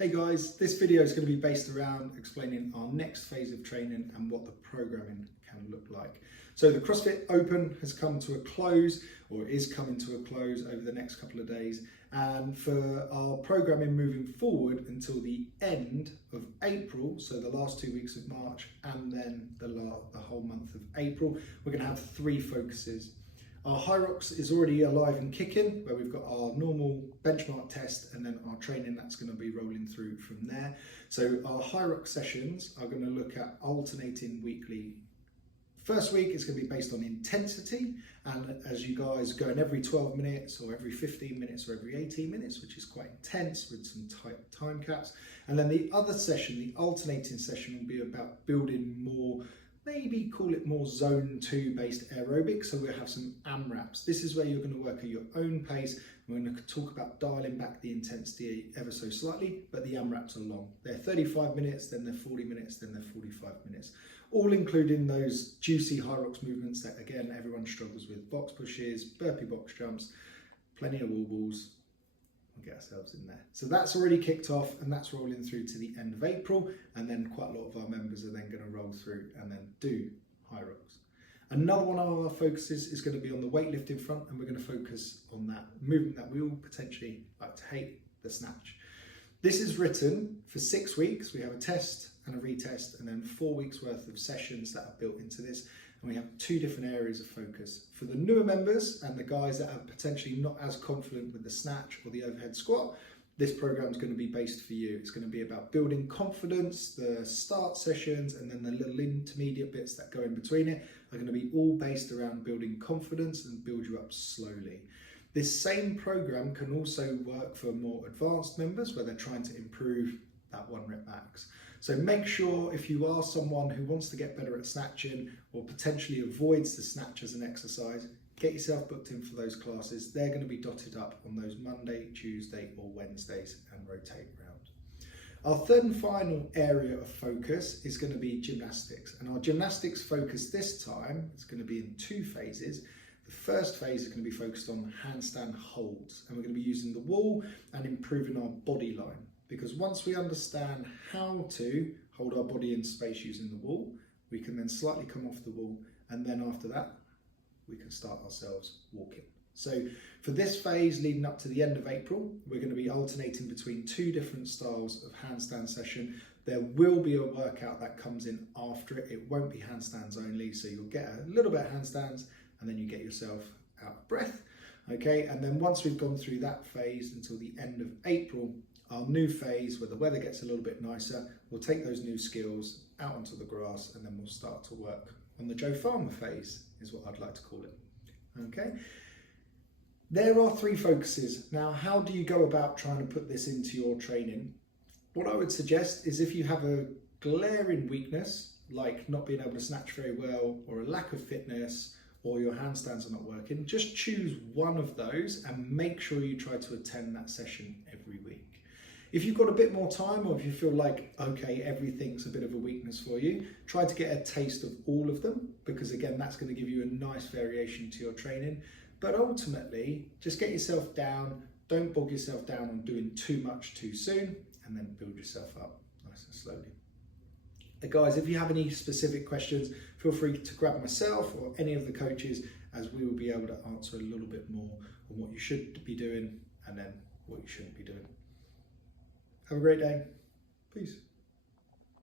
Hey guys, this video is going to be based around explaining our next phase of training and what the programming can look like. So the CrossFit Open has come to a close, or is coming to a close over the next couple of days. And for our programming moving forward until the end of April, so the last 2 weeks of March and then the whole month of April, we're going to have 3 focuses. Our High Rocks is already alive and kicking, where we've got our normal benchmark test and then our training that's going to be rolling through from there. So our High Rock sessions are going to look at alternating weekly. First week is going to be based on intensity, and as you guys go in every 12 minutes or every 15 minutes or every 18 minutes, which is quite intense with some tight time caps. And then the other session, the alternating session, will be about building more, maybe call it more zone 2 based aerobics. So we'll have some AMRAPs. This is where you're going to work at your own pace. We're going to talk about dialing back the intensity ever so slightly, but the AMRAPs are long. They're 35 minutes, then they're 40 minutes, then they're 45 minutes. All including those juicy High Rocks movements that, again, everyone struggles with. Box pushes, burpee box jumps, plenty of wall balls. We'll get ourselves in there. So that's already kicked off, and that's rolling through to the end of April. And then quite a lot of our members are then going to roll through and then do High Rocks. Another one of our focuses is going to be on the weightlifting front, and we're going to focus on that movement that we all potentially like to hate, the snatch. This is written for 6 weeks. We have a test and a retest, and then 4 weeks worth of sessions that are built into this. And we have 2 different areas of focus. For the newer members and the guys that are potentially not as confident with the snatch or the overhead squat, this program is going to be based for you. It's going to be about building confidence. The start sessions and then the little intermediate bits that go in between it are going to be all based around building confidence and build you up slowly. This same program can also work for more advanced members where they're trying to improve that 1 rep max. So make sure, if you are someone who wants to get better at snatching or potentially avoids the snatch as an exercise, get yourself booked in for those classes. They're going to be dotted up on those Monday, Tuesday or Wednesdays and rotate round. Our third and final area of focus is going to be gymnastics. And our gymnastics focus this time is going to be in 2 phases. The first phase is going to be focused on handstand holds, and we're going to be using the wall and improving our body line. Because once we understand how to hold our body in space using the wall, we can then slightly come off the wall, and then after that, we can start ourselves walking. So for this phase leading up to the end of April, we're going to be alternating between 2 different styles of handstand session. There will be a workout that comes in after it. It won't be handstands only, so you'll get a little bit of handstands and then you get yourself out of breath. Okay, and then once we've gone through that phase until the end of April, our new phase where the weather gets a little bit nicer, we'll take those new skills out onto the grass and then we'll start to work on the Joe Farmer phase, is what I'd like to call it. Okay, there are 3 focuses. Now, how do you go about trying to put this into your training? What I would suggest is, if you have a glaring weakness, like not being able to snatch very well, or a lack of fitness, or your handstands are not working, just choose one of those and make sure you try to attend that session every week. If you've got a bit more time, or if you feel like, okay, everything's a bit of a weakness for you, try to get a taste of all of them, because again, that's going to give you a nice variation to your training. But ultimately, just get yourself down, don't bog yourself down on doing too much too soon, and then build yourself up nice and slowly. Guys, if you have any specific questions, feel free to grab myself or any of the coaches, as we will be able to answer a little bit more on what you should be doing and then what you shouldn't be doing. Have a great day. Peace.